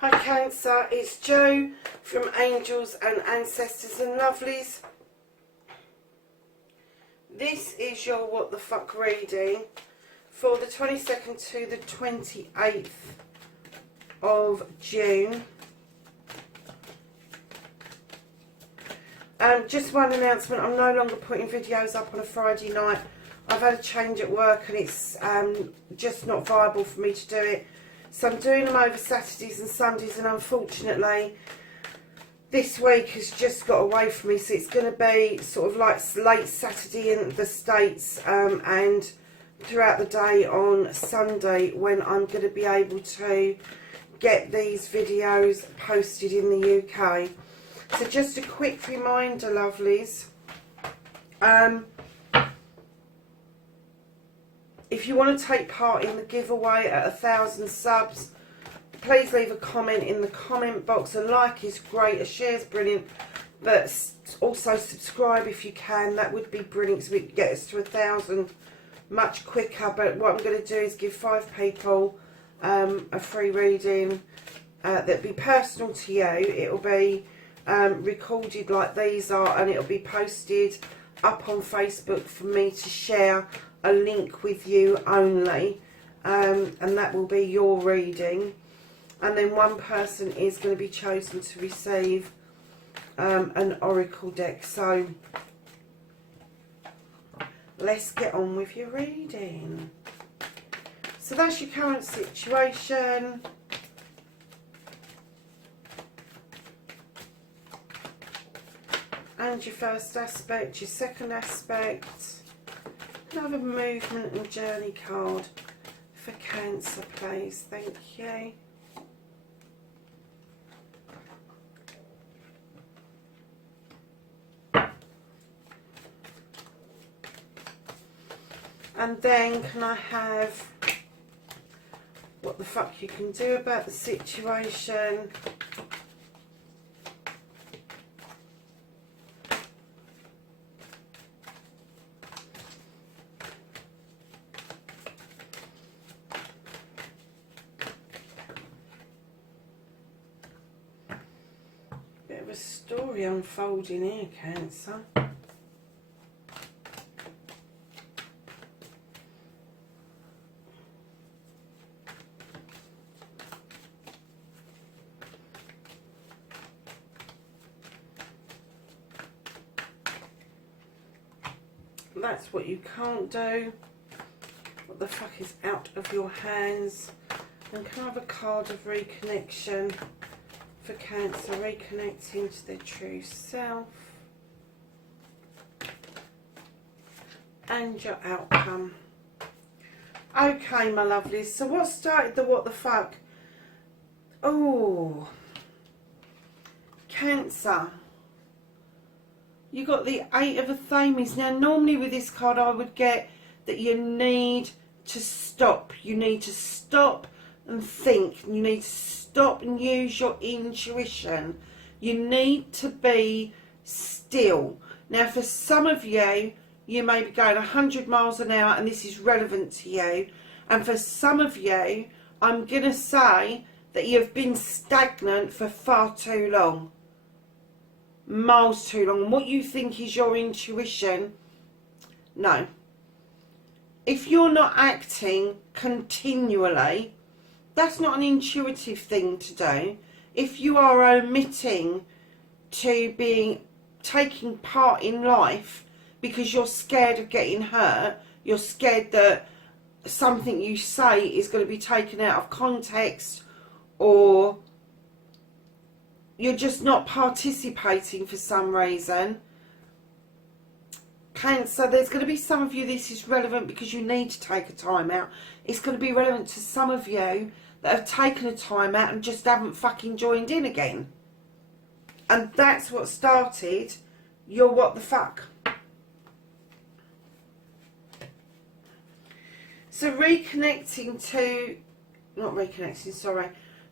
Hi Cancer, it's Jo from Angels and Ancestors and Lovelies. This is your What the Fuck reading for the 22nd to the 28th of June. Just one announcement, I'm no longer putting videos up on a Friday night. I've had a change at work and it's just not viable for me to do it. So I'm doing them over Saturdays and Sundays, and unfortunately this week has just got away from me, so it's going to be sort of like late Saturday in the States and throughout the day on Sunday when I'm going to be able to get these videos posted in the UK. So just a quick reminder, lovelies, if you want to take part in the giveaway at 1,000 subs, please leave a comment in the comment box. A like is great, a share is brilliant, but also subscribe if you can. That would be brilliant so we can get us to 1,000 much quicker. But what I'm going to do is give 5 people a free reading that'll be personal to you. It'll be recorded like these are, and it'll be posted up on Facebook for me to share a link with you only, and that will be your reading. And then one person is going to be chosen to receive an oracle deck. So let's get on with your reading. So that's your current situation. And your first aspect, your second aspect. Another movement and journey card for Cancer, please. Thank you. And then can I have what the fuck you can do about the situation? Bit of a story unfolding here, Cancer. That's what you can't do. What the fuck is out of your hands? And can I have a card of reconnection for Cancer, reconnecting to their true self? And your outcome. Okay, my lovelies. So what started the what the fuck? Oh, Cancer. You got the 8 of Athames. Now, normally with this card, I would get that you need to stop. You need to stop and think. You need to stop and use your intuition. You need to be still. Now, for some of you, you may be going 100 miles an hour, and this is relevant to you. And for some of you, I'm going to say that you've been stagnant for far too long. Miles too long. And what you think is your intuition, no. If you're not acting continually, that's not an intuitive thing to do. If you are omitting to taking part in life because you're scared of getting hurt, you're scared that something you say is going to be taken out of context, or you're just not participating for some reason. Cancer, there's going to be some of you this is relevant because you need to take a time out. It's going to be relevant to some of you that have taken a time out and just haven't fucking joined in again. And that's what started your what the fuck. So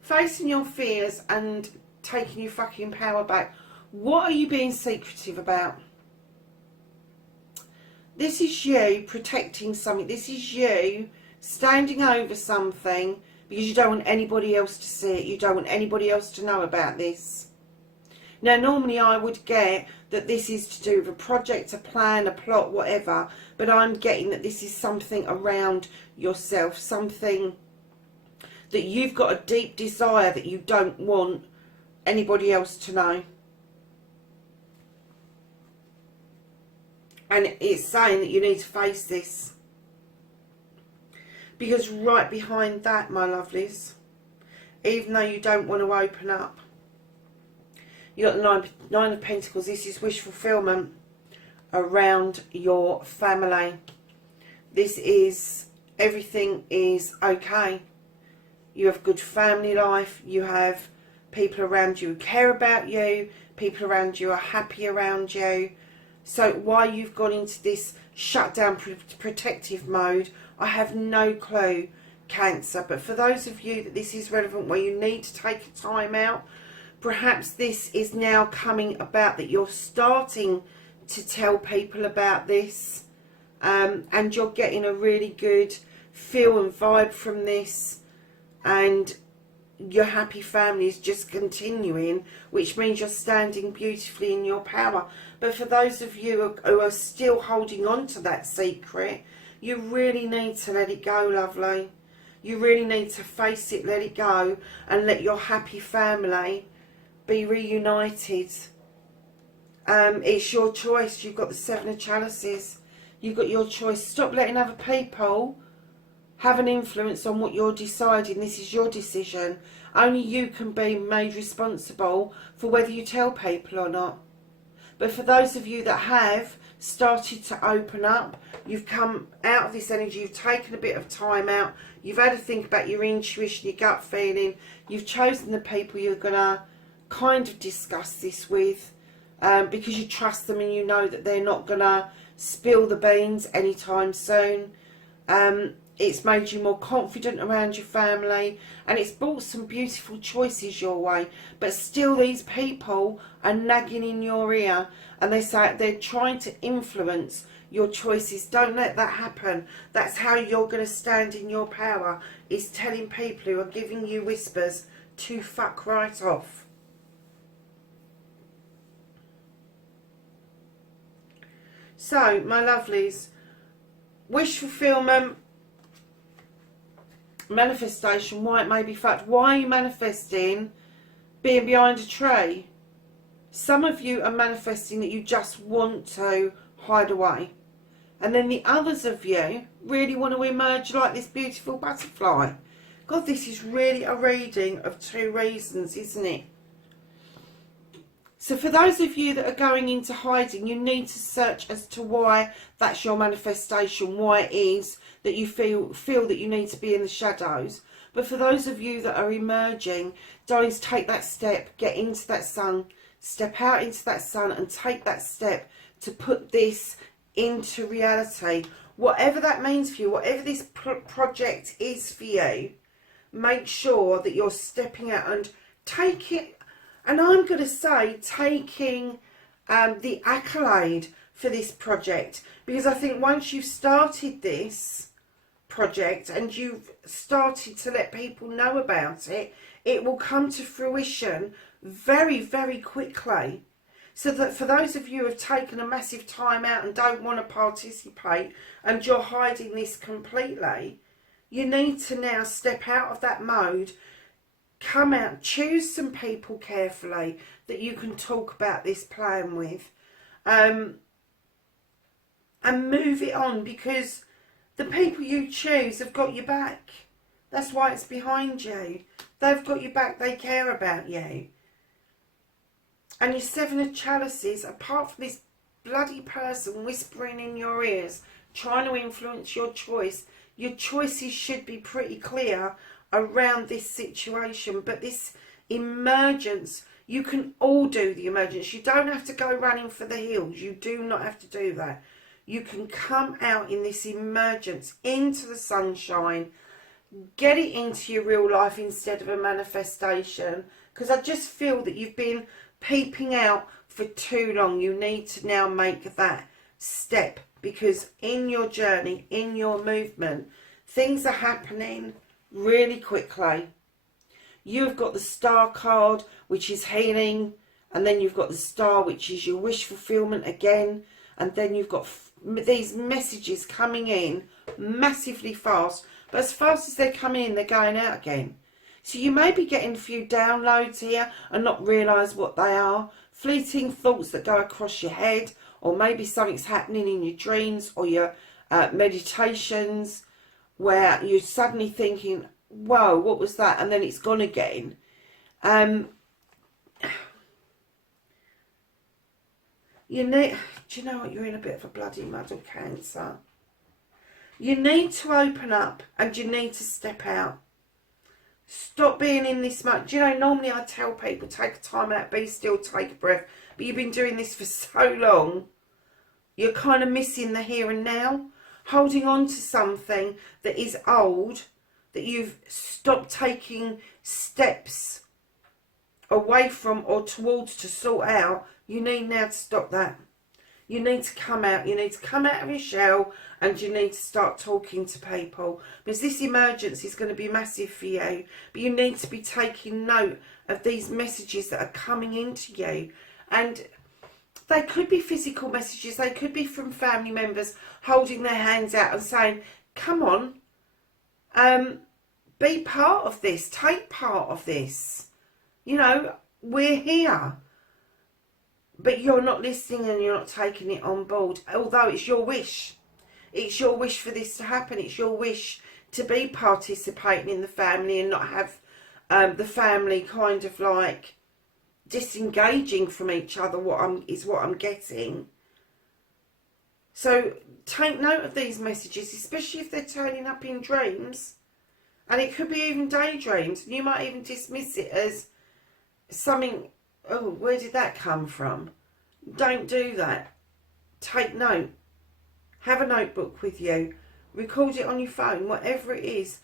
facing your fears and taking your fucking power back. What are you being secretive about? This is you protecting something. This is you standing over something because you don't want anybody else to see it. You don't want anybody else to know about this. Now, normally I would get that this is to do with a project, a plan, a plot, whatever. But I'm getting that this is something around yourself. Something that you've got a deep desire that you don't want anybody else to know. And it's saying that you need to face this. Because right behind that, my lovelies, even though you don't want to open up, you got the Nine of Pentacles. This is wish fulfillment around your family. This is, everything is okay. You have good family life. You have people around you who care about you. People around you are happy around you. So why you've gone into this shutdown protective mode, I have no clue, Cancer. But for those of you that this is relevant, where you need to take a time out, perhaps this is now coming about, that you're starting to tell people about this, and you're getting a really good feel and vibe from this, and your happy family is just continuing, which means you're standing beautifully in your power. But for those of you who are still holding on to that secret, you really need to let it go, lovely. You really need to face it, let it go, and let your happy family be reunited. It's your choice. You've got the Seven of Chalices. You've got your choice. Stop letting other people have an influence on what you're deciding. This is your decision. Only you can be made responsible for whether you tell people or not. But for those of you that have started to open up, you've come out of this energy, you've taken a bit of time out, you've had to think about your intuition, your gut feeling, you've chosen the people you're going to kind of discuss this with, because you trust them and you know that they're not going to spill the beans anytime soon. It's made you more confident around your family, and it's brought some beautiful choices your way. But still, these people are nagging in your ear, and they say they're trying to influence your choices. Don't let that happen. That's how you're going to stand in your power, is telling people who are giving you whispers to fuck right off. So, my lovelies, wish fulfillment, manifestation, why it may be fact. Why are you manifesting being behind a tree? Some of you are manifesting that you just want to hide away. And then the others of you really want to emerge like this beautiful butterfly. God, this is really a reading of two reasons, isn't it? So for those of you that are going into hiding, you need to search as to why that's your manifestation, why it is that you feel that you need to be in the shadows. But for those of you that are emerging, darling, take that step, get into that sun, step out into that sun and take that step to put this into reality. Whatever that means for you, whatever this project is for you, make sure that you're stepping out and take it. And I'm going to say taking the accolade for this project, because I think once you've started this project and you've started to let people know about it, it will come to fruition very, very quickly. So that for those of you who have taken a massive time out and don't want to participate and you're hiding this completely, you need to now step out of that mode. Come out, choose some people carefully that you can talk about this plan with, and move it on, because the people you choose have got your back. That's why it's behind you. They've got your back, they care about you. And your Seven of Chalices, apart from this bloody person whispering in your ears, trying to influence your choices should be pretty clear around this situation. But this emergence, you can all do the emergence. You don't have to go running for the hills. You do not have to do that. You can come out in this emergence into the sunshine, get it into your real life instead of a manifestation, because I just feel that you've been peeping out for too long. You need to now make that step, because in your journey, in your movement, things are happening really quickly. You've got the Star card, which is healing, and then you've got the Star, which is your wish fulfillment again, and then you've got these messages coming in massively fast, but as fast as they're coming in, they're going out again. So you may be getting a few downloads here and not realise what they are. Fleeting thoughts that go across your head, or maybe something's happening in your dreams or your meditations where you're suddenly thinking, whoa, what was that? And then it's gone again. You need, do you know what? You're in a bit of a bloody muddle, Cancer. You need to open up and you need to step out. Stop being in this much. You know, normally I tell people, take a time out, be still, take a breath. But you've been doing this for so long, you're kind of missing the here and now. Holding on to something that is old, that you've stopped taking steps away from or towards to sort out. You need now to stop that. You need to come out. You need to come out of your shell and you need to start talking to people. Because this emergency is going to be massive for you. But you need to be taking note of these messages that are coming into you. And they could be physical messages. They could be from family members holding their hands out and saying, come on, be part of this. Take part of this. You know, we're here. But you're not listening and you're not taking it on board. Although it's your wish. It's your wish for this to happen. It's your wish to be participating in the family and not have the family kind of like disengaging from each other. What I'm getting. So take note of these messages, especially if they're turning up in dreams. And it could be even daydreams. And you might even dismiss it as something, oh, where did that come from? Don't do that. Take note. Have a notebook with you. Record it on your phone, whatever it is.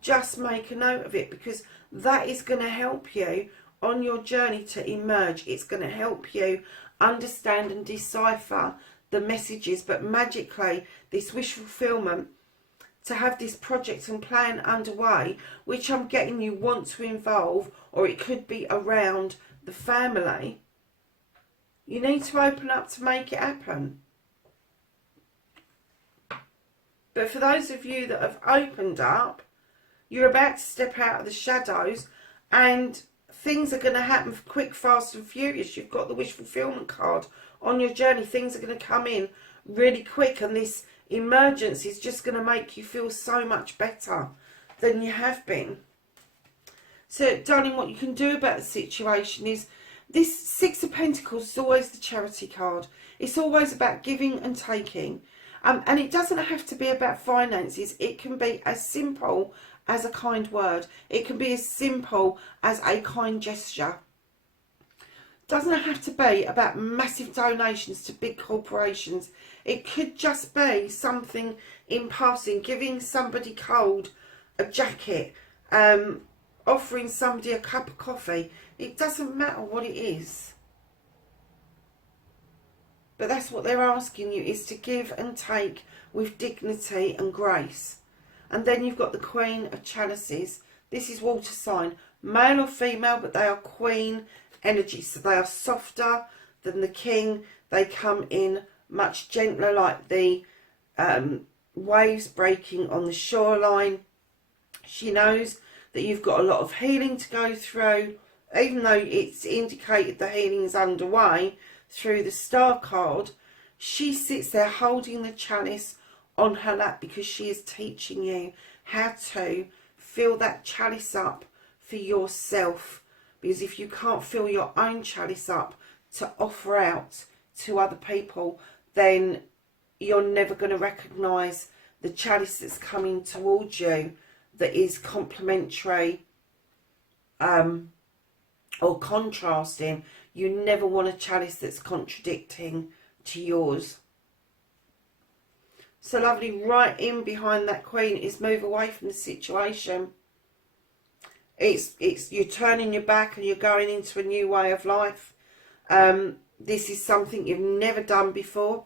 Just make a note of it, because that is going to help you on your journey to emerge. It's going to help you understand and decipher the messages. But magically, this wish fulfillment, to have this project and plan underway, which I'm getting you want to involve, or it could be around the family, you need to open up to make it happen. But for those of you that have opened up, you're about to step out of the shadows and things are going to happen quick, fast and furious. You've got the wish fulfillment card on your journey. Things are going to come in really quick, and this emergency is just going to make you feel so much better than you have been. So, darling, what you can do about the situation is, this Six of Pentacles is always the charity card. It's always about giving and taking. And it doesn't have to be about finances. It can be as simple as a kind word. It can be as simple as a kind gesture. It doesn't have to be about massive donations to big corporations. It could just be something in passing, giving somebody cold a jacket, offering somebody a cup of coffee. It doesn't matter what it is. But that's what they're asking you, is to give and take with dignity and grace. And then you've got the Queen of Chalices. This is water sign, male or female, but they are Queen energy. So they are softer than the King. They come in much gentler, like the waves breaking on the shoreline. She knows that you've got a lot of healing to go through, even though it's indicated the healing is underway through the Star card. She sits there holding the chalice on her lap because she is teaching you how to fill that chalice up for yourself. Because if you can't fill your own chalice up to offer out to other people, then you're never going to recognise the chalice that's coming towards you that is complementary or contrasting. You never want a chalice that's contradicting to yours. So lovely, right in behind that Queen is move away from the situation. It's you're turning your back and you're going into a new way of life. This is something you've never done before.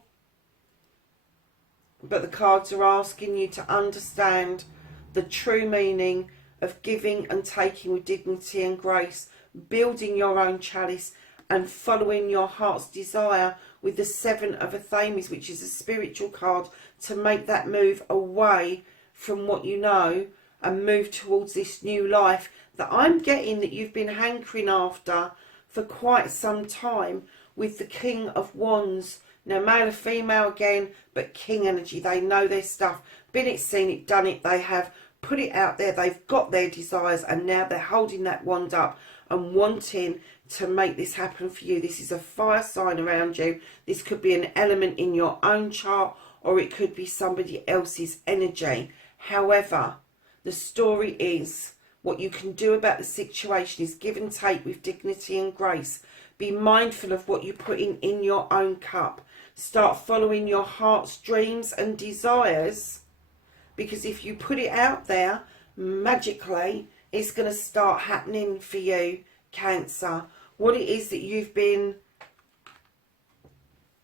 But the cards are asking you to understand the true meaning of giving and taking with dignity and grace, building your own chalice and following your heart's desire with the Seven of Athames, which is a spiritual card, to make that move away from what you know and move towards this new life that I'm getting that you've been hankering after for quite some time, with the King of Wands. Now, male or female again, but king energy. They know their stuff. Been it, seen it, done it. They have put it out there. They've got their desires, and now they're holding that wand up and wanting to make this happen for you. This is a fire sign around you. This could be an element in your own chart, or it could be somebody else's energy. However, the story is, what you can do about the situation is give and take with dignity and grace. Be mindful of what you put in your own cup. Start following your heart's dreams and desires, because if you put it out there, magically, it's going to start happening for you, Cancer. What it is that you've been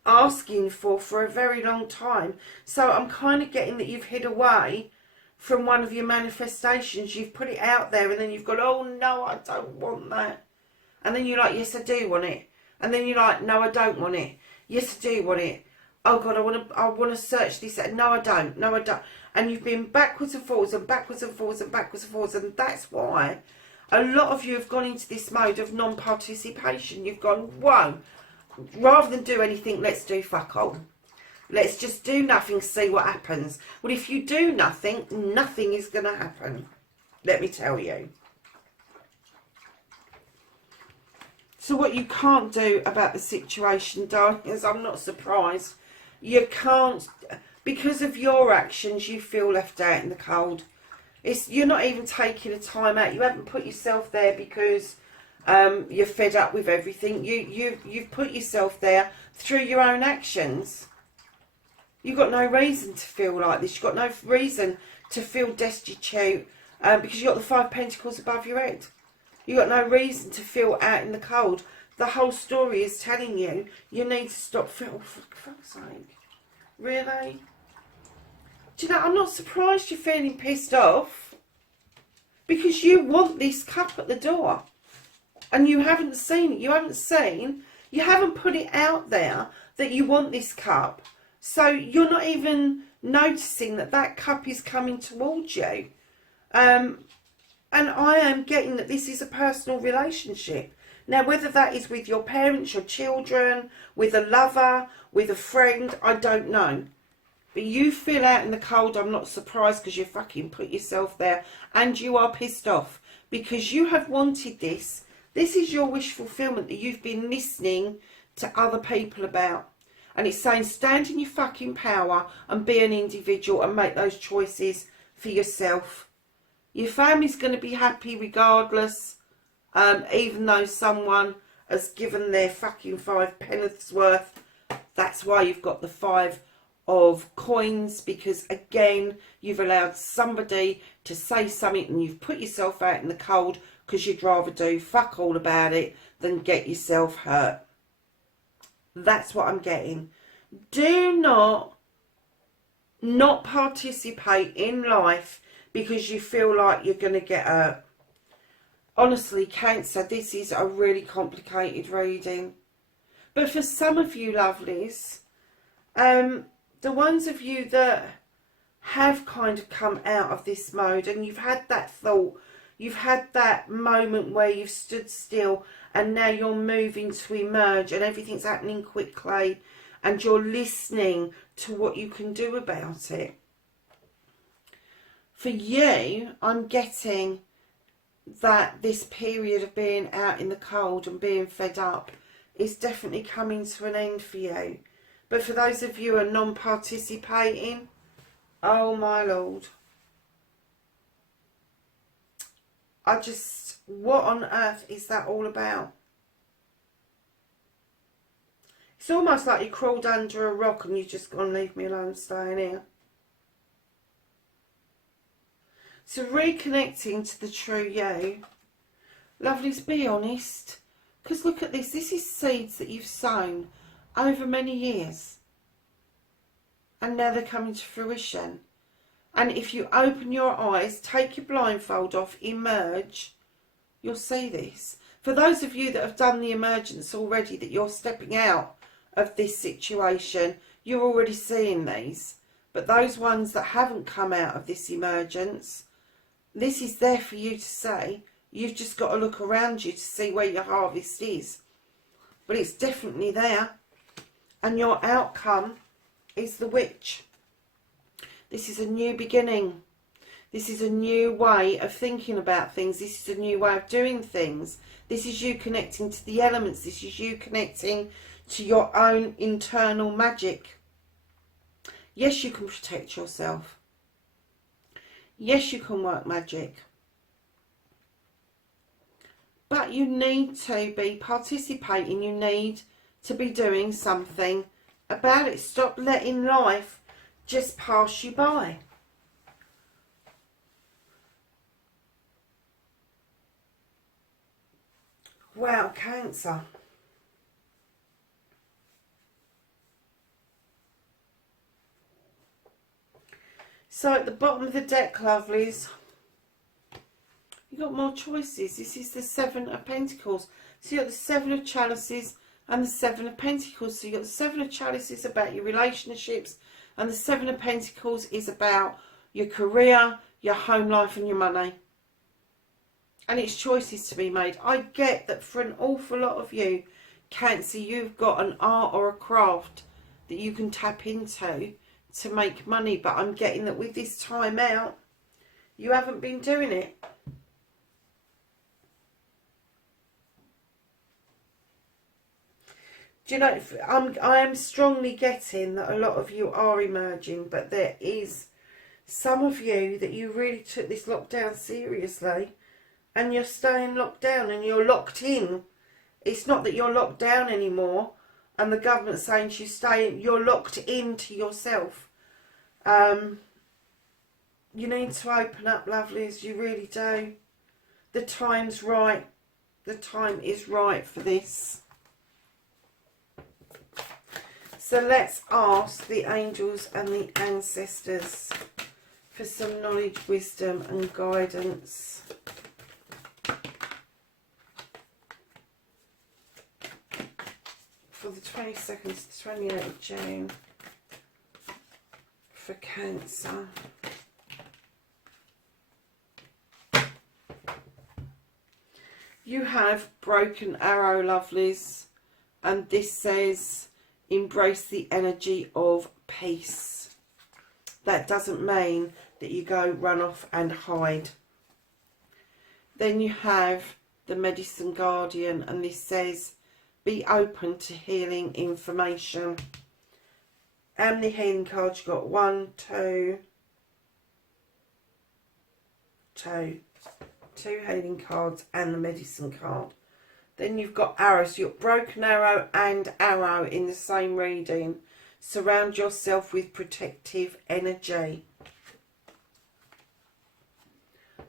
asking for a very long time. So I'm kind of getting that you've hid away from one of your manifestations. You've put it out there, and then you've got, oh no, I don't want that. And then you're like, yes, I do want it. And then you're like, no, I don't want it. Yes, I do want it. Oh God, I want to search this. No, I don't. No, I don't. And you've been backwards and forwards and backwards and forwards and backwards and forwards. And that's why a lot of you have gone into this mode of non-participation. You've gone, whoa, rather than do anything, let's do fuck all. Let's just do nothing, see what happens. Well, if you do nothing, nothing is going to happen. Let me tell you. So what you can't do about the situation, darling, is, I'm not surprised. You can't, because of your actions, you feel left out in the cold. You're not even taking a time out. You haven't put yourself there because you're fed up with everything. You've put yourself there through your own actions. You've got no reason to feel like this. You've got no reason to feel destitute because you've got the Five of Pentacles above your head. You've got no reason to feel out in the cold. The whole story is telling you you need to stop feeling, for fuck's sake. Really? Do you know, I'm not surprised you're feeling pissed off, because you want this cup at the door and you haven't seen it. You haven't put it out there that you want this cup. So you're not even noticing that that cup is coming towards you. And I am getting that this is a personal relationship. Now, whether that is with your parents, your children, with a lover, with a friend, I don't know. But you feel out in the cold. I'm not surprised, because you fucking put yourself there. And you are pissed off because you have wanted this. This is your wish fulfillment that you've been listening to other people about. And it's saying stand in your fucking power and be an individual and make those choices for yourself. Your family's going to be happy regardless, even though someone has given their fucking 5 penn'orths worth. That's why you've got the 5 of coins, because again, you've allowed somebody to say something and you've put yourself out in the cold because you'd rather do fuck all about it than get yourself hurt. That's what I'm getting. Do not participate in life because you feel like you're going to get hurt. Honestly, Cancer, this is a really complicated reading. But for some of you lovelies, the ones of you that have kind of come out of this mode and you've had that thought, you've had that moment where you've stood still and now you're moving to emerge and everything's happening quickly and you're listening to what you can do about it. For you, I'm getting that this period of being out in the cold and being fed up is definitely coming to an end for you. But for those of you who are non-participating, oh my Lord. What on earth is that all about? It's almost like you crawled under a rock and you just gone, leave me alone, staying here. So reconnecting to the true you. Lovelies, be honest. Because look at this. This is seeds that you've sown over many years. And now they're coming to fruition. And if you open your eyes, take your blindfold off, emerge, you'll see this. For those of you that have done the emergence already, that you're stepping out of this situation, you're already seeing these. But those ones that haven't come out of this emergence, this is there for you to say. You've just got to look around you to see where your harvest is. But it's definitely there. And your outcome is the witch. This is a new beginning. This is a new way of thinking about things. This is a new way of doing things. This is you connecting to the elements. This is you connecting to your own internal magic. Yes, you can protect yourself. Yes, you can work magic. But you need to be participating. You need to be doing something about it. Stop letting life just pass you by. Wow, Cancer. So at the bottom of the deck, lovelies, you've got more choices. This is the Seven of Pentacles. So you've got the Seven of Chalices and the Seven of Pentacles. So you've got the Seven of Chalices about your relationships, and the Seven of Pentacles is about your career, your home life and your money. And it's choices to be made. I get that for an awful lot of you, Cancer, you've got an art or a craft that you can tap into to make money. But I'm getting that with this time out, you haven't been doing it. Do you know, I am strongly getting that a lot of you are emerging, but there is some of you that you really took this lockdown seriously, and you're staying locked down and you're locked in. It's not that you're locked down anymore and the government's saying to you stay, you're locked into yourself. You need to open up, lovelies, you really do. The time's right. The time is right for this. So let's ask the angels and the ancestors for some knowledge, wisdom and guidance. For the 22nd to the 28th of June for Cancer. You have Broken Arrow, lovelies, and this says embrace the energy of peace. That doesn't mean that you go run off and hide. Then you have the Medicine Guardian, and this says be open to healing information. How many healing cards you got? 1, 2, 2. 2 healing cards and the Medicine card. Then you've got arrows. You've got Broken Arrow and Arrow in the same reading. Surround yourself with protective energy.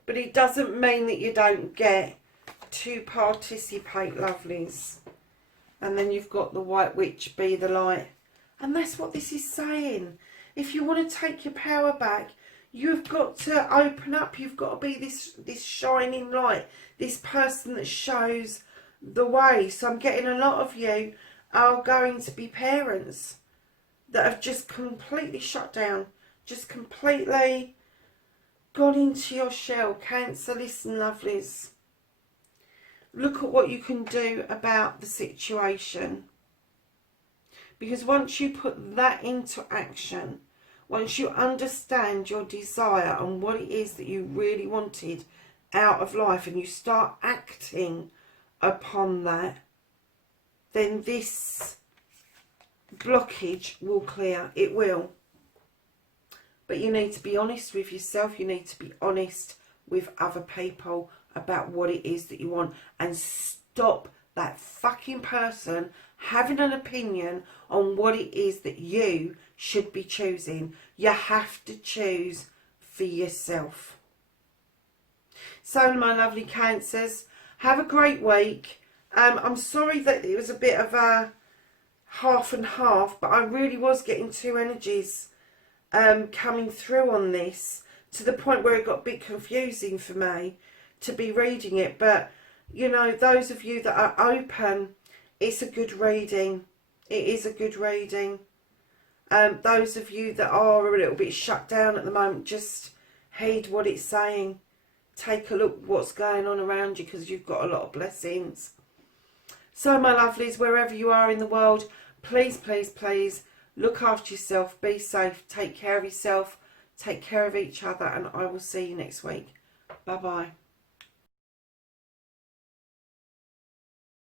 But it doesn't mean that you don't get to participate, lovelies. And then you've got the White Witch, be the light. And that's what this is saying. If you want to take your power back, you've got to open up. You've got to be this shining light. This person that shows the way. So I'm getting a lot of you are going to be parents that have just completely shut down. Just completely gone into your shell. Cancer, listen, lovelies. Look at what you can do about the situation. Because once you put that into action, once you understand your desire and what it is that you really wanted out of life, and you start acting upon that, then this blockage will clear. It will. But you need to be honest with yourself. You need to be honest with other people about what it is that you want, and stop that fucking person having an opinion on what it is that you should be choosing. You have to choose for yourself. So my lovely Cancers, have a great week. I'm sorry that it was a bit of a half and half, but I really was getting 2 energies. coming through on this, to the point where it got a bit confusing for me to be reading it. But, you know, those of you that are open, it's a good reading. It is a good reading. Those of you that are a little bit shut down at the moment, just heed what it's saying. Take a look what's going on around you, because you've got a lot of blessings. So, my lovelies, wherever you are in the world, please, please, please look after yourself. Be safe. Take care of yourself. Take care of each other. And I will see you next week. Bye-bye.